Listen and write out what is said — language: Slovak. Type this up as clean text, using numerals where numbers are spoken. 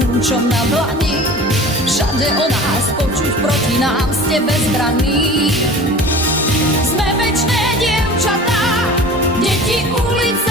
kľúčom na dlani. Všade o nás počuť, proti nám ste bezbranní. Sme večné dievčatá, deti ulice